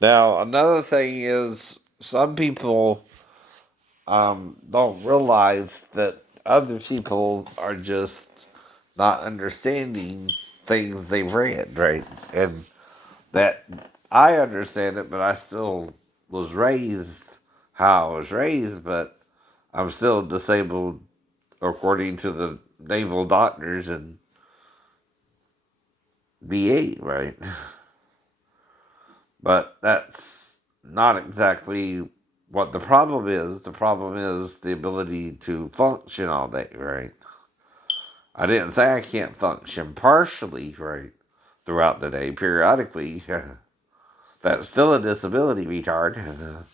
Now, another thing is some people don't realize that other people are just not understanding things they've read, right? And that I understand it, but I still was raised how I was raised, but I'm still disabled according to the naval doctors and VA, right? But that's not exactly what the problem is. The problem is the ability to function all day, right? I didn't say I can't function partially, right, throughout the day, periodically. That's still a disability, retard.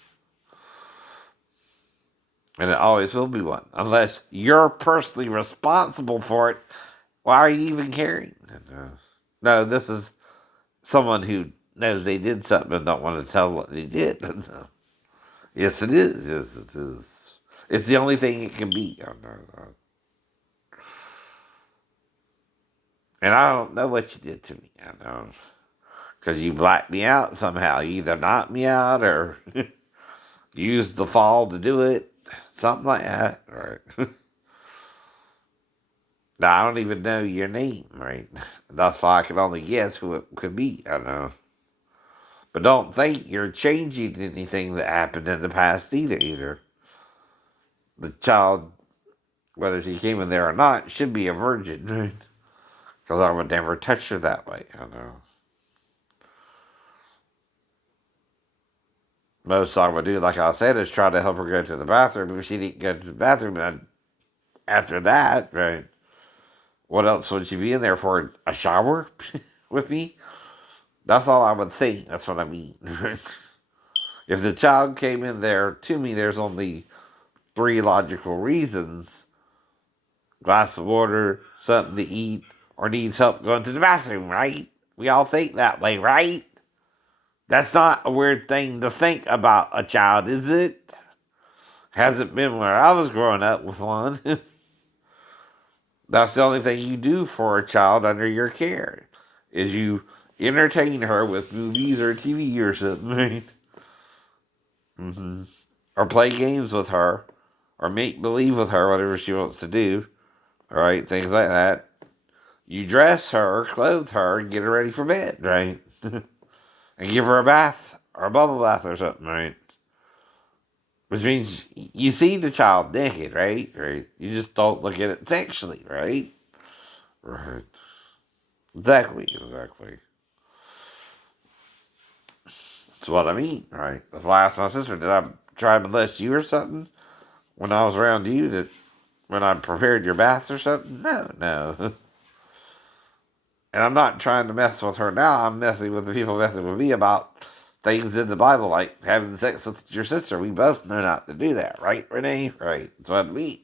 And it always will be one. Unless you're personally responsible for it, why are you even caring? No, this is someone who knows they did something and don't want to tell what they did. Yes, it is. Yes, it is. It's the only thing it can be. And I don't know what you did to me. I know. Because you blacked me out somehow. You either knocked me out or used the fall to do it. Something like that. Right. Now, I don't even know your name, right? That's why I can only guess who it could be. I know. But don't think you're changing anything that happened in the past either. The child, whether she came in there or not, should be a virgin, right? Because I would never touch her that way. I know. Most I would do, like I said, is try to help her go to the bathroom. If she didn't go to the bathroom, then after that, right, what else would she be in there for? A shower with me? That's all I would think. That's what I mean. If the child came in there to me, there's only three logical reasons: glass of water, something to eat, or needs help going to the bathroom, right? We all think that way, right? That's not a weird thing to think about a child, is it? Hasn't been where I was growing up with one. That's the only thing you do for a child under your care is you entertain her with movies or TV or something, right? Or play games with her, or make believe with her, whatever she wants to do. All right, things like that. You dress her, clothe her, and get her ready for bed, right? And give her a bath or a bubble bath or something, right? Which means you see the child naked, right? Right. You just don't look at it sexually, right? Right. Exactly. Exactly. That's what I mean, right? That's why I asked my sister, did I try to molest you or something when I was around you? That when I prepared your baths or something? No, no. And I'm not trying to mess with her now. I'm messing with the people messing with me about things in the Bible, like having sex with your sister. We both know not to do that, right, Renee? Right. That's what I mean.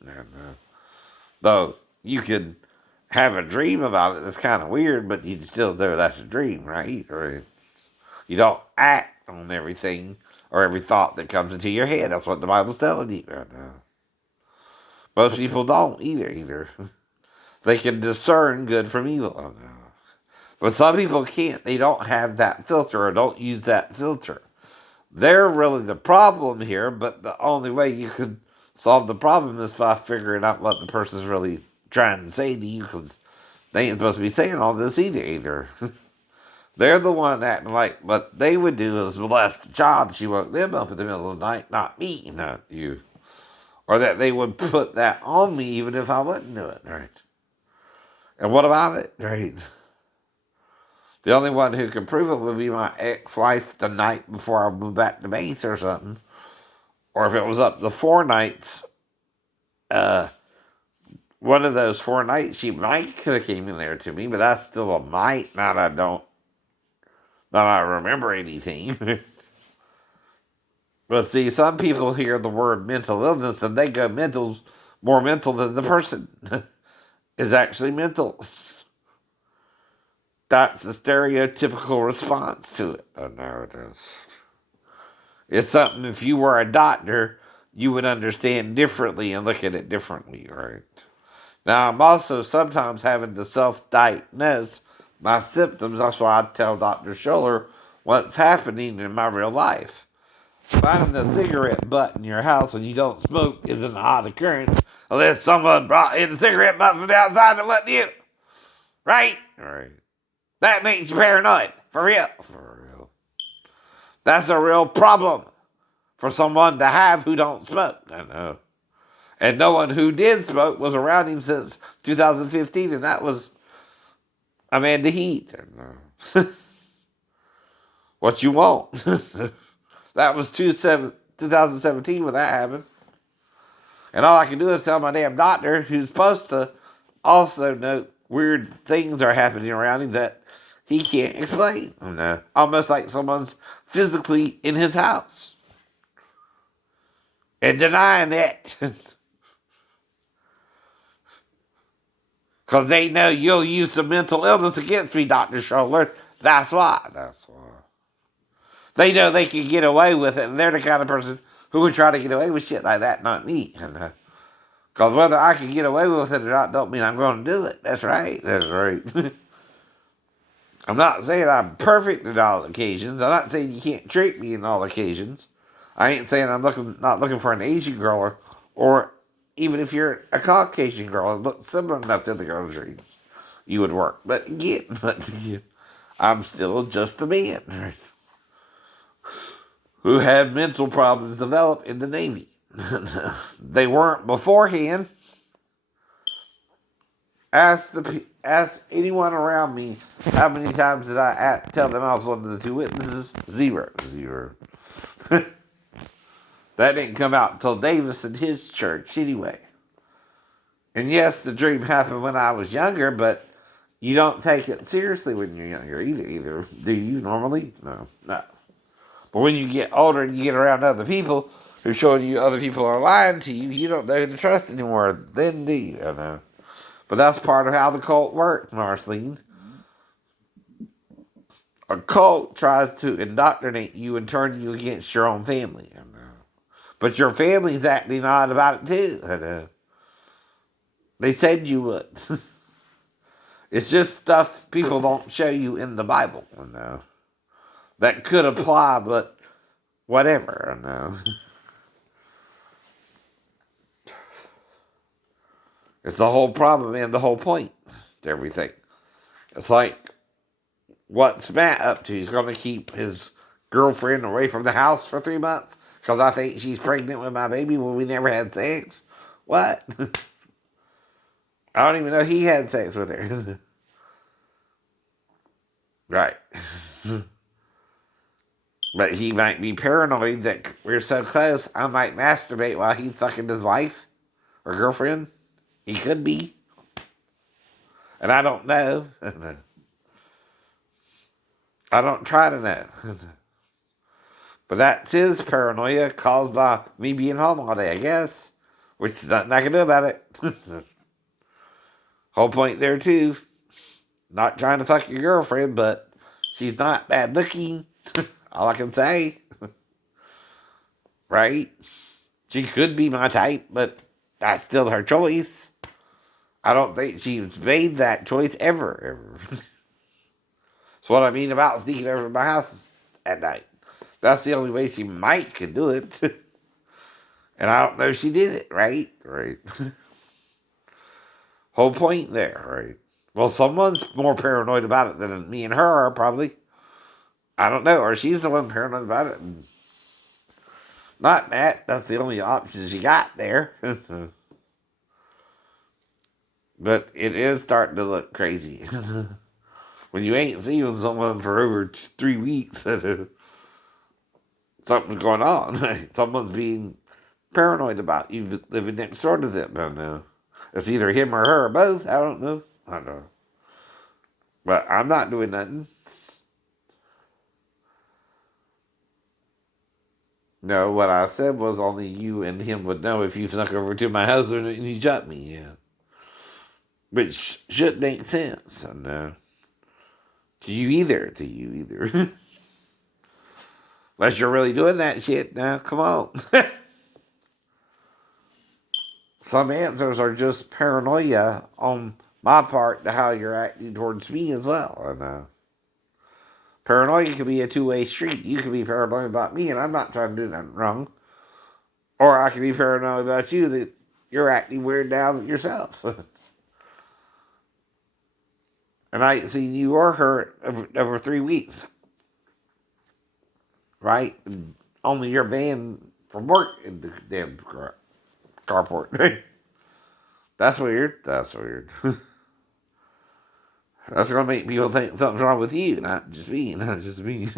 Though you can have a dream about it that's kind of weird, but you still know that's a dream, right? Or you don't act on everything or every thought that comes into your head. That's what the Bible's telling you right now. Most people don't either. They can discern good from evil. But some people can't. They don't have that filter or don't use that filter. They're really the problem here, but the only way you can solve the problem is by figuring out what the person's really trying to say to you, because they ain't supposed to be saying all this either. They're the one acting like what they would do is molest the child and she woke them up in the middle of the night, not me, not you. Or that they would put that on me even if I wouldn't do it, right? And what about it, right? The only one who could prove it would be my ex-wife the night before I moved back to base or something. Or if it was up to 4 nights, uh, one of those 4 nights, she might could have came in there to me, but that's still a might. Not I remember anything. But see, some people hear the word mental illness and they go more mental than the person is actually mental. That's the stereotypical response to it. I know it is. It's something if you were a doctor, you would understand differently and look at it differently, right? Now, I'm also sometimes having to self diagnose my symptoms. That's why I tell Dr. Schuller what's happening in my real life. Finding a cigarette butt in your house when you don't smoke isn't an odd occurrence unless someone brought in the cigarette butt from the outside and wasn't you. Right? Right. That makes you paranoid. For real. For real. That's a real problem for someone to have who don't smoke. I know. And no one who did smoke was around him since 2015, and that was Amanda Heat. What you want? That was 2017 when that happened. And all I can do is tell my damn doctor, who's supposed to also note weird things are happening around him that he can't explain. Almost like someone's physically in his house and denying it. Because they know you'll use the mental illness against me, Dr. Scholler. That's why. That's why. They know they can get away with it, and they're the kind of person who would try to get away with shit like that, not me. Because whether I can get away with it or not don't mean I'm going to do it. That's right. That's right. I'm not saying I'm perfect in all occasions. I'm not saying you can't treat me in all occasions. I ain't saying I'm not looking for an Asian girl or even if you're a Caucasian girl and look similar enough to the girls you would work. But again, I'm still just a man, right? Who had mental problems develop in the Navy. They weren't beforehand. Ask anyone around me how many times did I tell them I was one of the two witnesses? Zero. That didn't come out until Davis and his church anyway. And yes, the dream happened when I was younger, but you don't take it seriously when you're younger either. Do you normally? No. But when you get older and you get around other people who are showing you other people are lying to you, you don't know who to trust anymore. Then do you? I know. But that's part of how the cult works, Marceline. A cult tries to indoctrinate you and turn you against your own family. I know. But your family's acting odd about it too. I know. They said you would. It's just stuff people don't show you in the Bible. I know. That could apply, but whatever. I know. It's the whole problem and the whole point to everything. It's like, what's Matt up to? He's going to keep his girlfriend away from the house for 3 months because I think she's pregnant with my baby when we never had sex? What? I don't even know he had sex with her. Right. But he might be paranoid that we're so close, I might masturbate while he's fucking his wife or girlfriend. He could be. And I don't know. I don't try to know. But that's his paranoia caused by me being home all day, I guess. Which is nothing I can do about it. Whole point there, too. Not trying to fuck your girlfriend, but she's not bad looking. All I can say. Right? She could be my type, but that's still her choice. I don't think she's made that choice ever. That's what I mean about sneaking over to my house at night. That's the only way she might could do it. And I don't know if she did it, right? Right. Whole point there, right? Well, someone's more paranoid about it than me and her are, probably. I don't know. Or she's the one paranoid about it. Not Matt. That's the only option she got there. But it is starting to look crazy. When you ain't seen someone for over 3 weeks, something's going on. Someone's being paranoid about you living next door to them. I don't know. It's either him or her or both. I don't know. I don't know. But I'm not doing nothing. No, what I said was only you and him would know if you snuck over to my house and you shot me, yeah. Which should make sense. I know. To you either. Unless you're really doing that shit. Now, come on. Some answers are just paranoia on my part to how you're acting towards me as well. I know. Paranoia could be a two-way street. You could be paranoid about me, and I'm not trying to do nothing wrong. Or I could be paranoid about you that you're acting weird now yourself. And I ain't seen you or her over 3 weeks, right? And only your van from work in the damn carport. That's weird. That's weird. That's gonna make people think something's wrong with you, not just me. Not just me.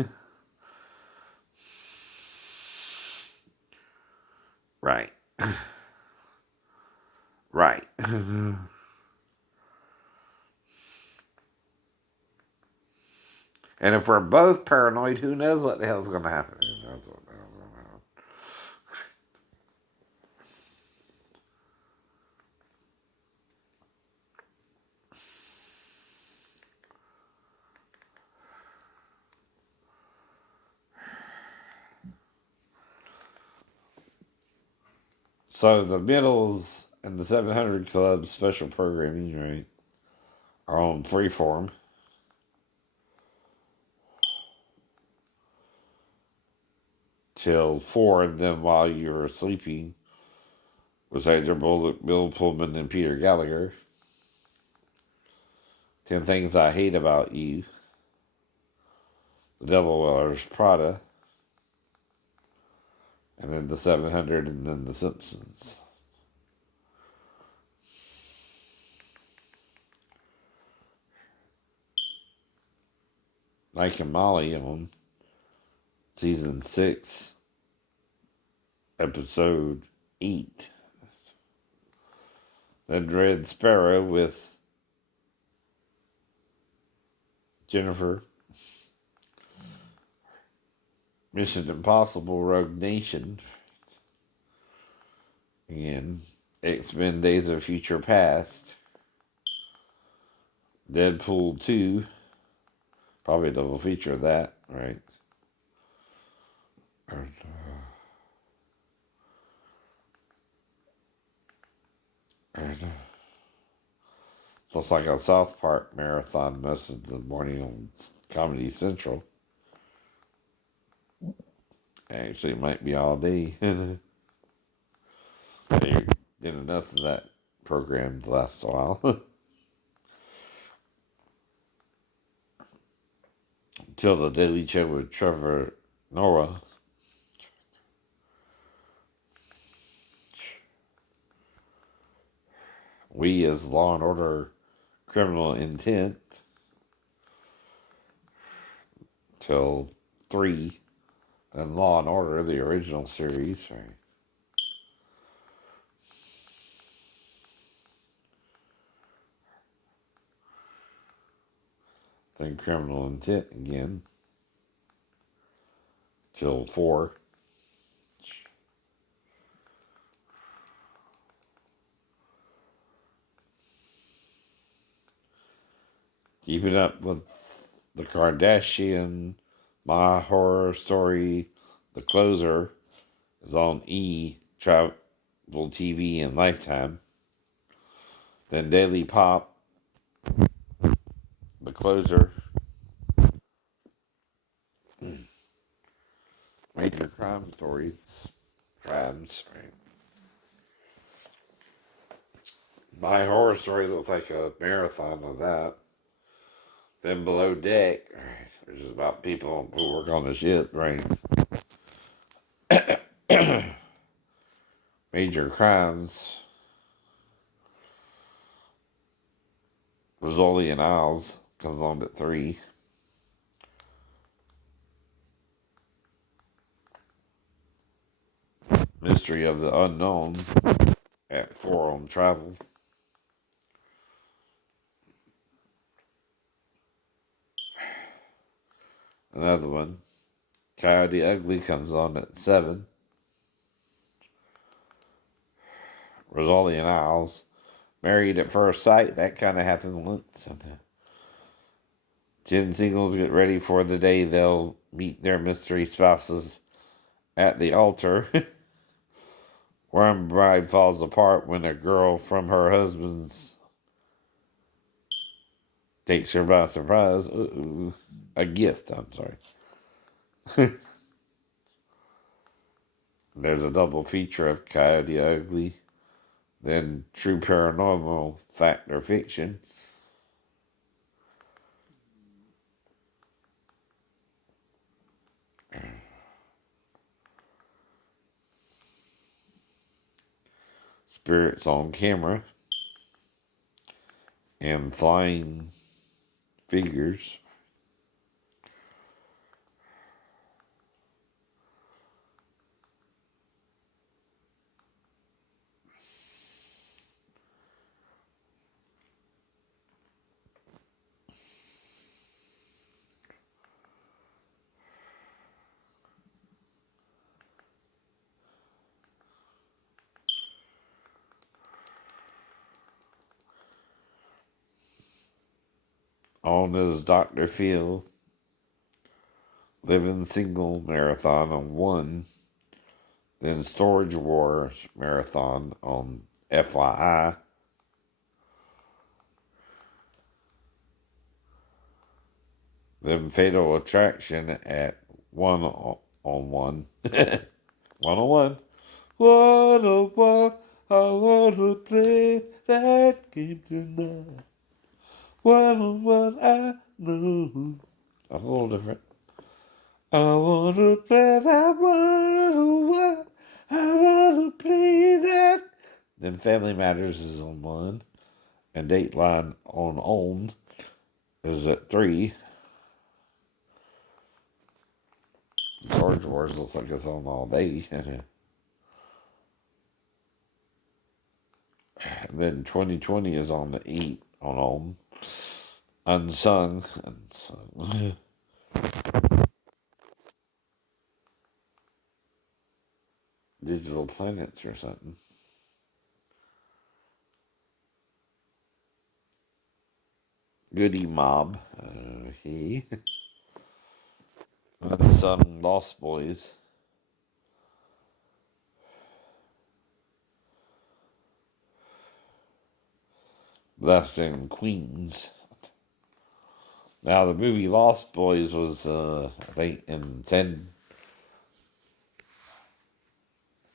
Right. Right. And if we're both paranoid, who knows what the hell's gonna happen? Who knows what the hell's gonna happen? So the middles and the 700 Club special programming, right, are on freeform. Till 4, and then while you were sleeping was either Bill Pullman and Peter Gallagher. 10 Things I Hate About You. The Devil Wears Prada. And then the 700, and then the Simpsons. Mike and Molly on season 6, episode 8. Then Red Sparrow with Jennifer. Mission Impossible Rogue Nation. Again, X-Men Days of Future Past. Deadpool 2. Probably a double feature of that, right? Looks like a South Park marathon most of the morning on Comedy Central. Actually, it might be all day. You're getting enough of that program to last a while. Until the Daily Show with Trevor Noah. We as Law and Order Criminal Intent. Till 3. Then Law and Order, the original series, right? Then Criminal Intent again. Till 4. Keeping Up with the Kardashian, My Horror Story, The Closer is on E! Travel TV and Lifetime. Then Daily Pop, The Closer, Major Crime Stories, Crimes, right? My Horror Story looks like a marathon of that. Then Below Deck, right, which is about people who work on the ship, right? Major Crimes, Rizzoli and Isles comes on at 3. Mystery of the Unknown at 4 on Travel. Another one, Coyote Ugly comes on at 7. Rizzoli and Isles, Married at First Sight, that kind of happened once. 10 singles get ready for the day they'll meet their mystery spouses at the altar. One bride falls apart when a girl from her husband's Takes her by surprise. Uh-oh. A gift, I'm sorry. There's a double feature of Coyote Ugly, then True Paranormal Fact or Fiction. Spirits on Camera, and Flying Figures. On is Dr. Phil, Living Single Marathon on 1, then Storage Wars Marathon on FYI, then Fatal Attraction at 1 on 1. 101. 101, I want to play that game tonight. 101, I know. That's a little different. I want to play that 101. I want to play that. Then Family Matters is on 1. And Dateline on Owned is at 3. George Wars looks like it's on all day. And then 2020 is on the 8 on Owned. Unsung. Digital Planets or something. Goody Mob. He. Unsung Lost Boys. That's in Queens. Now the movie Lost Boys was, I think, in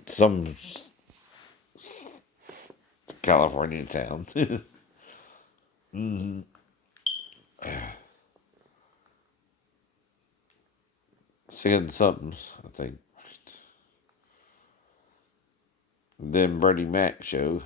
some California town. Mm-hmm. Singing something, I think. Then Bernie Mac show.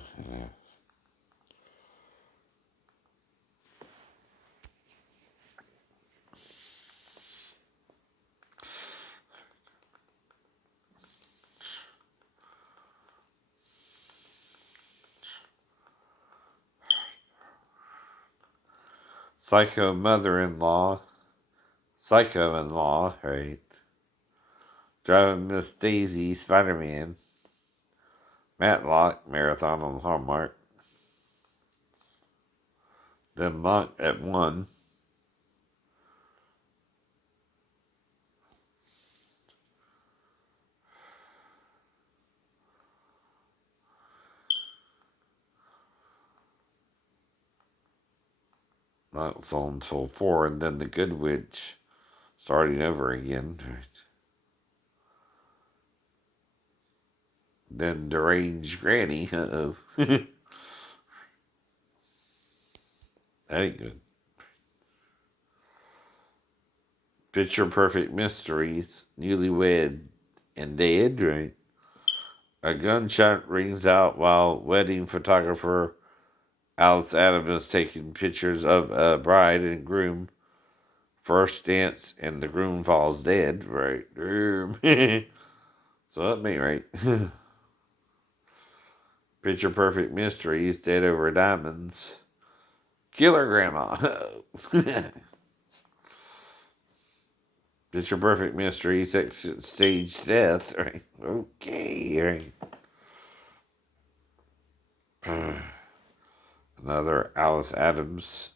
Psycho Mother-in-Law. Psycho-in-Law, right. Driving Miss Daisy, Spider-Man. Matlock, Marathon on Hallmark. Then Monk at 1. Monk's on until 4. And then The Good Witch starting over again. Right. Then Deranged Granny. Uh-oh. That ain't good. Picture Perfect Mysteries. Newlywed and Dead, right? A gunshot rings out while wedding photographer Alice Adams is taking pictures of a bride and groom first dance, and the groom falls dead. Right. So that me right. Picture Perfect Mysteries. Dead over diamonds. Killer Grandma. Picture Perfect Mystery. Sex Stage Death. Right. Okay. Right. Another Alice Adams.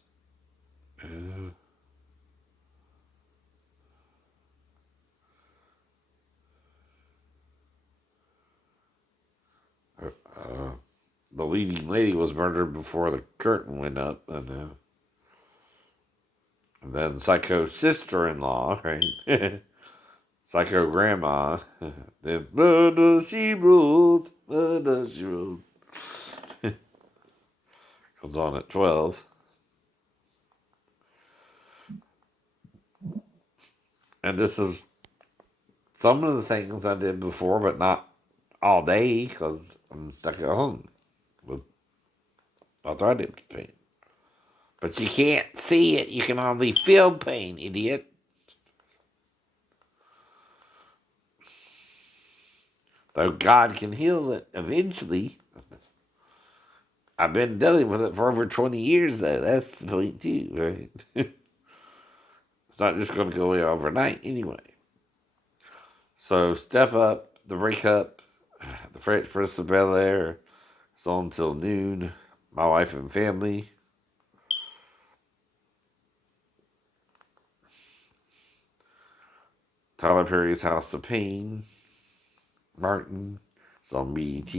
The leading lady was murdered before the curtain went up. I know. And then psycho sister-in-law, right? Psycho grandma. Then murder she wrote, murder she wrote. Comes on at 12. And this is some of the things I did before, but not all day because I'm stuck at home with arthritic pain. But you can't see it. You can only feel pain, idiot. Though God can heal it eventually. I've been dealing with it for over 20 years, though. That's the point, too, right? It's not just going to go away overnight anyway. So, Step Up, The Breakup, The Fresh Prince of Bel-Air. It's on till noon. My Wife and Family. Tyler Perry's House of Pain. Martin. It's on BET.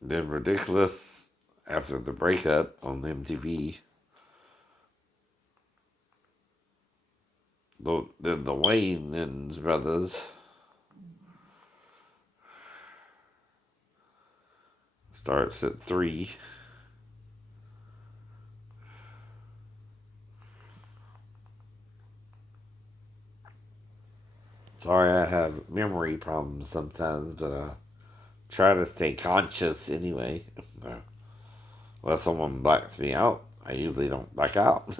Then Ridiculous After the Breakup on MTV. Then the Wayans brothers. Starts at 3. Sorry, I have memory problems sometimes, but I try to stay conscious anyway. Unless someone blacks me out, I usually don't black out.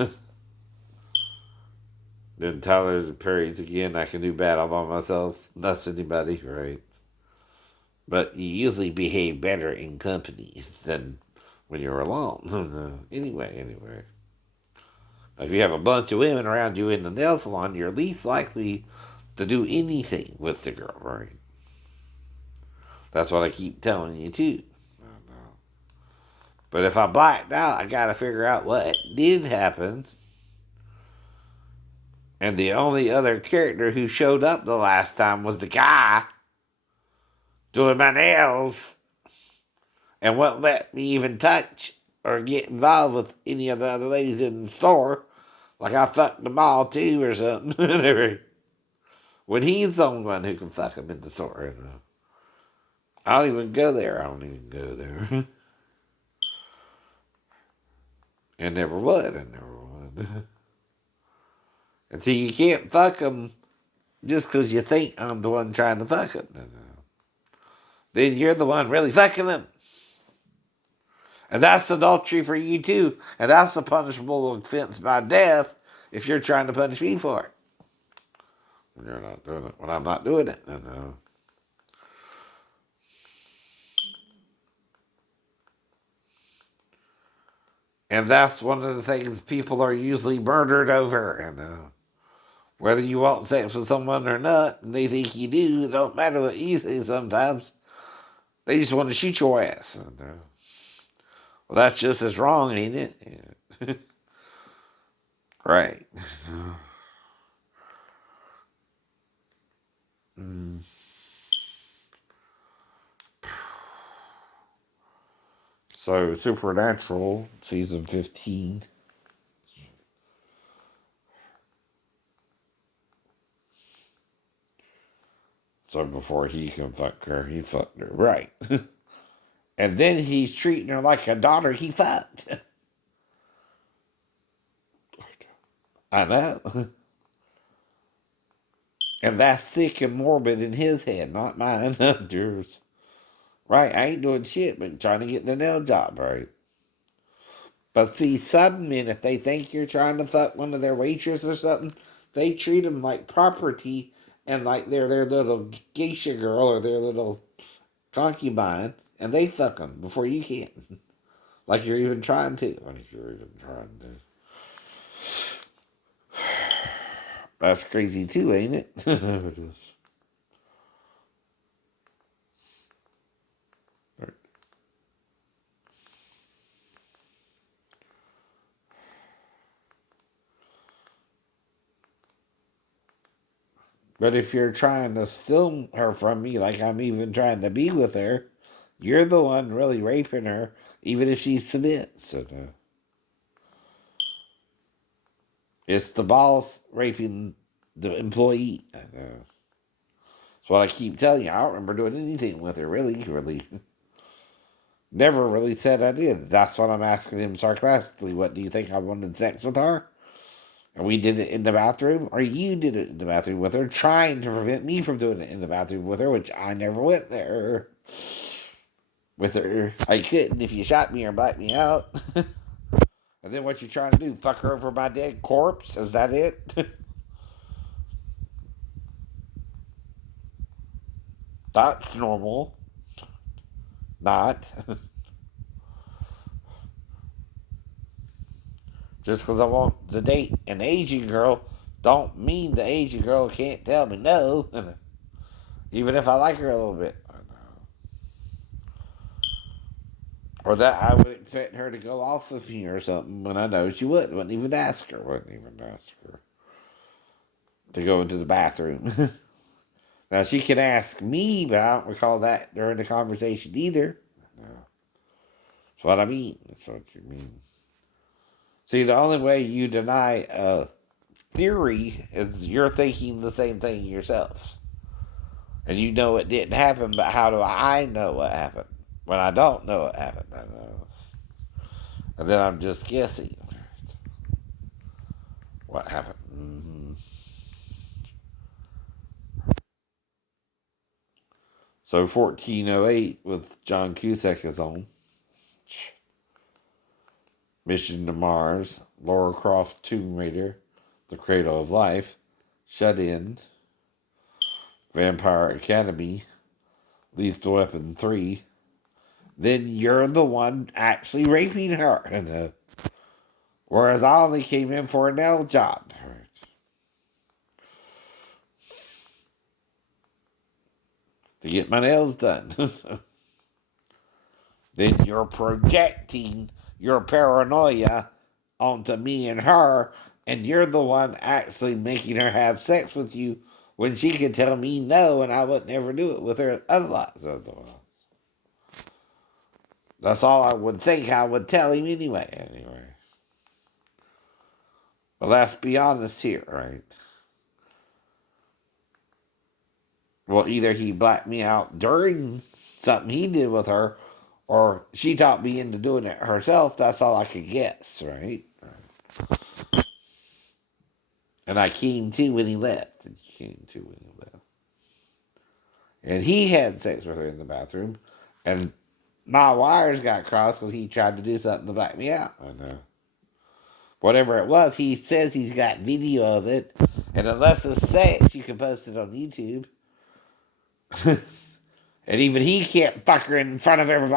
Then Tyler Perry's again, I can do bad all by myself. That's anybody, right? But you usually behave better in company than when you're alone. Anyway. If you have a bunch of women around you in the nail salon, you're least likely to do anything with the girl, right? That's what I keep telling you, too. But if I blacked out, I gotta figure out what did happen. And the only other character who showed up the last time was the guy doing my nails and wouldn't let me even touch or get involved with any of the other ladies in the store. Like I fucked them all too or something. When he's the only one who can fuck them in the store. I don't even go there. And never would. And see, you can't fuck them just because you think I'm the one trying to fuck them. Then you're the one really fucking them. And that's adultery for you too. And that's a punishable offense by death if you're trying to punish me for it. When you're not doing it. When I'm not doing it. And that's one of the things people are usually murdered over. And whether you want sex with someone or not, and they think you do, it don't matter what you say sometimes. They just want to shoot your ass. Well, that's just as wrong, ain't it? Yeah. Right. So, Supernatural, season 15. So, before he can fuck her, he fucked her. Right. And then he's treating her like a daughter he fucked. I know. And that's sick and morbid in his head, not mine, not yours. Right? I ain't doing shit but trying to get the nail job, right? But see, some men, if they think you're trying to fuck one of their waitresses or something, they treat them like property and like they're their little geisha girl or their little concubine, and they fuck them before you can. Like you're even trying to. Like you're even trying to. That's crazy too, ain't it? But if you're trying to steal her from me, like I'm even trying to be with her, you're the one really raping her, even if she submits. So, it's the boss raping the employee. That's what I keep telling you. I don't remember doing anything with her, really. Never really said I did. That's what I'm asking him sarcastically. What do you think I wanted sex with her? And we did it in the bathroom, or you did it in the bathroom with her, trying to prevent me from doing it in the bathroom with her, which I never went there with her. I couldn't if you shot me or blacked me out. And then what you trying to do? Fuck her over my dead corpse? Is that it? That's normal. Not. Just because I want to date an Asian girl, don't mean the Asian girl can't tell me no. Even if I like her a little bit. Or that I would expect her to go off with me or something when I know she wouldn't. Wouldn't even ask her. To go into the bathroom. Now she can ask me, but I don't recall that during the conversation either. That's what I mean. That's what you mean. See, the only way you deny a theory is you're thinking the same thing yourself. And you know it didn't happen, but how do I know what happened? When I don't know what happened, I know. And then I'm just guessing what happened. So 1408 with John Cusack is on. Mission to Mars, Lara Croft Tomb Raider, The Cradle of Life, Shut In, Vampire Academy, Lethal Weapon 3. Then you're the one actually raping her. Whereas I only came in for a nail job. To get my nails done. Then you're projecting your paranoia onto me and her, and you're the one actually making her have sex with you when she could tell me no, and I would never do it with her otherwise. That's all I would think I would tell him anyway. But let's be honest here, right? Well, either he blacked me out during something he did with her, or she talked me into doing it herself. That's all I could guess, right? And I came to when he left. And he had sex with her in the bathroom. And my wires got crossed because he tried to do something to black me out. I know. Whatever it was, he says he's got video of it. And unless it's sex, you can post it on YouTube. And even he can't fuck her in front of everybody